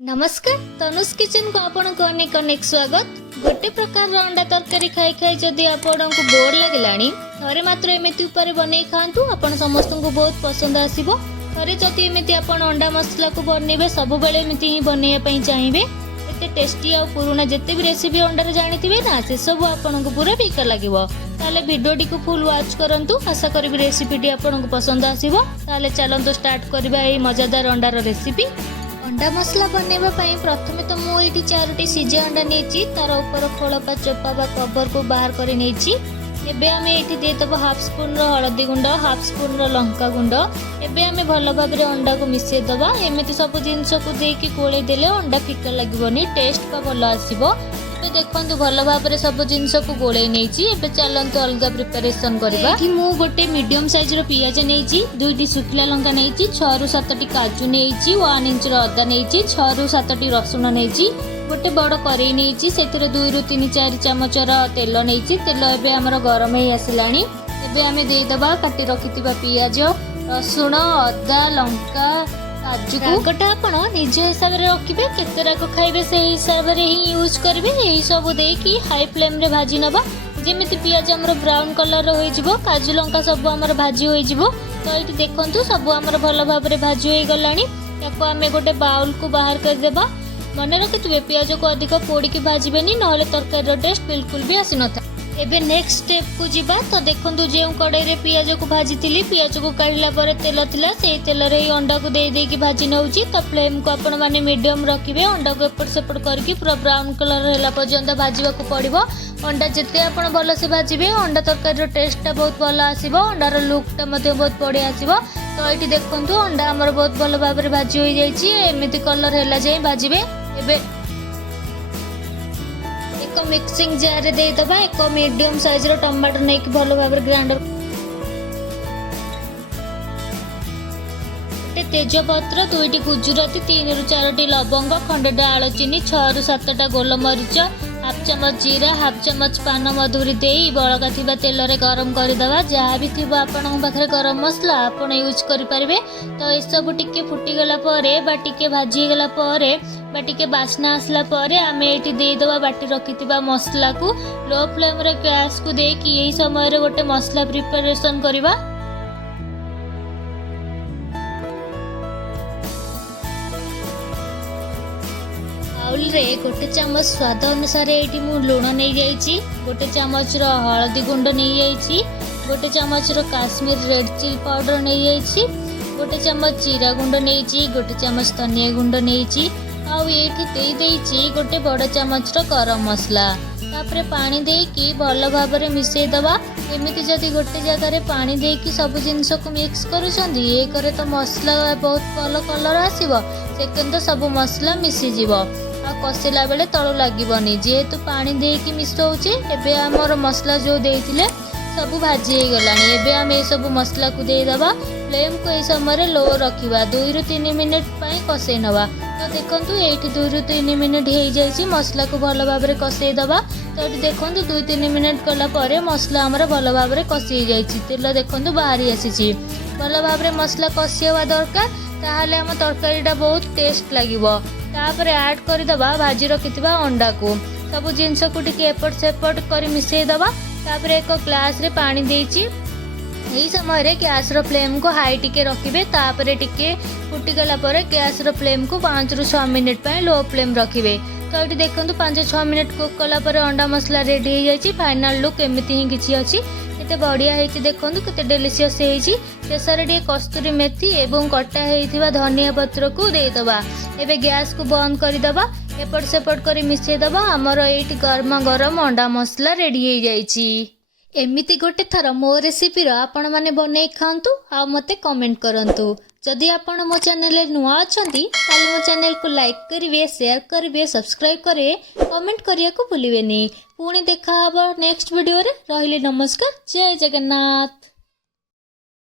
नमस्कार तनुष किचन को आपण को अनेक अनेक स्वागत। गोटे प्रकार अंडा तरकारी खाई खाई जदि आपण को बोर लगिलानी थरे मात्र एमिति ऊपर बनै खांतु आपण समस्त को बहुत पसंद आसीबो। थरे जदि एमिति आपण अंडा मसला को बनैबे सब बेले एमिति ही बनैया पई चाहिबे। एते टेस्टी और पुराना जते भी रेसिपी अंडा जानिथिबे ना से सब आपण को पूरा बेकार लागिवो। ताले वीडियो टी को फुल वॉच करंतु। आशा करी रेसिपी टी आपण को पसंद आसीबो। ताले चलंतु स्टार्ट करबा ए मजेदार अंडार रेसिपी। अंडा मसला बनैबा पई प्रथमे तो मु एठी 4टी सिजे अंडा नेची तार ऊपर खोलपा चोपा बा कवर को बाहर करी नेची। एबे आमे एठी दे दबो हाफ स्पून रो हळदी गुंड, हाफ स्पून रो लंका गुंड। एबे आमे भलो भाबरे अंडा को मिसे दबा। एमिति सब जिंस को देकी कोळे देले अंडा फिका लागिबोनी, टेस्ट का भलो आसीबो। एबे देखंतु भलो भाबरे सब जिंस को गोळे नेची। एबे चलंतु अलगा प्रिपरेशन करबा। एठी मु गोटे मीडियम साइज रो पियाज नेची, 2टी सुखला लंका नेची, 6 रु 7टी काजू नेची, 1 इंच रो अदा नेची, 6 रु 7टी रसुन नेची, गोटे बड़ करेई नेची, सेतिर 2 रु 3 4 चमच रो तेल नेची। तेल एबे हमर गरम हे आसिलानी। एबे आमे देई दबा काटी रखितिबा पियाज, रसुन, अदा, लंका, काजू को। रागटा आपण निज हिसाब रे रखिबे, केते राग खाइबे से हिसाब रे ही यूज करबे। एही सब देकी हाई फ्लेम रे भाजी नबा। जेमिति पियाज हमर ब्राउन कलर रो होई जिवो, काजू लंका सब हमर भाजी होई जिवो। तो एठी देखंतु सब हमर भलो भाब रे भाजी होई गलानी। याको आमे गोटे बाउल को बाहर कर देबा। मने रखितबे पियाज को अधिक पोड़ी के भाजीबेनी, नहले तरकारी रो टेस्ट बिल्कुल भी आसी नथा। एबे नेक्स्ट स्टेप को जिबा। तो देखंतु जे कड़ाई रे पियाज को भाजी थिली, पियाज को काढला परे तेल थिला, सेही तेल रे अंडा को दे दे की भाजी नउची। तो फ्लेम को आपण माने मीडियम रखिबे। अंडा को एपट सेपट करके पूरा ब्राउन कलर होला पर्यंत भाजीबा को पड़िबो। अंडा जते आपण भलो से भाजीबे, अंडा तरकारी रो टेस्ट ता बहुत भलो आसीबो, अंडा रो लुक ता मध्ये बहुत बढ़िया आसीबो। तो एठी देखंतु अंडा हमर बहुत भलो भाबरे रे भाजी होई जाईची। एमिति कलर होला जाई भाजीबे। एबे एक मिक्सिंग जार रे दे दबा। एक मीडियम साइज रो टमाटर नै कि भलो भाबरे ग्राइंडर, तेज पत्र, 2टी गुजराती, 3 रु 4टी लवंग, खंडे दालचीनी, 6 रु 7टा गोलमरीच, हाफ चमच जीरा, हाफ चमच पान मधुरी देई बळका थिबा तेल रे गरम करि दबा। जहा भी थिबा आपन पाखरे गरम मसला आपन यूज करि परिबे। तो ए सब टिके फुटी गला परे बा टिके भाजी गला परे बा टिके बास्ना आसला परे आमे एठी दे दबा बाटी रखितिबा मसला को। लो फ्लेम रे गैस को दे कि एही समय रे गोटे मसला प्रिपरेशन करिबा। बाउल रे गोटे चमच स्वाद अनुसार एठी मु लूण नै जाईची, गोटे चमच रो हळदी गुंड नै जाईची, गोटे चमच रो काश्मीर रेड चिली पाउडर नै जाईची, गोटे चमच जीरा गुंड नैची, गोटे चमच धनिया गुंड नैची, आउ एठी देई देईची गोटे बड़ चमच रो गरम मसला। तापरे पानी देकी भलो भाबरे मिसेई दबा। एमिति जदि गोटे जगह रे पानी देकी सब जिंस को मिक्स करूछंदी, ए करे तो मसला बहुत भलो कलर आसीबो, सेकेंड तो सब मसला मिसी जीवो आ कसिला बेले तळु लागिबनी। जेहेतु पानी देकी मिसौचे एबे हमर मसला जो देइथिले सब भाजी हे गलानी। एबे हम ए सब मसला को दे दबा। फ्लेम को ए समय रे लो रखिबा, 2 रु 3 मिनिट पई कसे नबा। तो देखंतु एठी 2 रु 3 मिनिट हे जाईची, मसला को भलो भाबरे कसे दबा। तो एठी देखंतु 2-3 मिनिट कला परे मसला हमर भलो भाबरे कसी जाईची। तेल देखंतु बाहरी आसीची। भलो भाबरे मसला कसिवा दरकार, ताहाले हम तरकारीटा बहुत टेस्ट लागिबो। तापरे ऐड करि दबा भाजी रखितिबा अंडा को। सब जिंस को टिके एपट सेपट करी मिसेई दबा। तापरे एक ग्लास रे पानी देइची। एही समय रे गैस रो फ्लेम को हाई टिके रखिबे। तापरे टिके फुटी गला परे गैस रो फ्लेम को 5 रु 6 मिनिट पय लो फ्लेम रखिबे। तो एठी देखंतु 5-6 मिनिट कुक कला परे अंडा मसला रेडी हे जाईची। फाइनल लुक एमिति ही किछि अछि। केते बढ़िया हेछि, देखंतु केते डिलीशियस हेछि। शेषरे टे कस्तूरी मेथी एवं कटा हेइथिबा धनिया पत्र को दे दबा। एबे गैस को बंद करि दबा। एपट सेपट करी मिसे दबा। हमर एठी गरमा गरम अंडा मसला रेडी हे जाईची। एमिति गोटे थर मो रेसिपी रो आपण माने बनै खांतु आ मते कमेंट करंतु। जदि आपण मो चैनल रे नुआ अछंती ताले मो चैनल को लाइक करिवे, शेयर करिवे, सब्सक्राइब करिवे, कमेंट करिया को भूलिबेनी। पुणी देखा हबो नेक्स्ट वीडियो रे। रहिले नमस्कार, जय जगन्नाथ।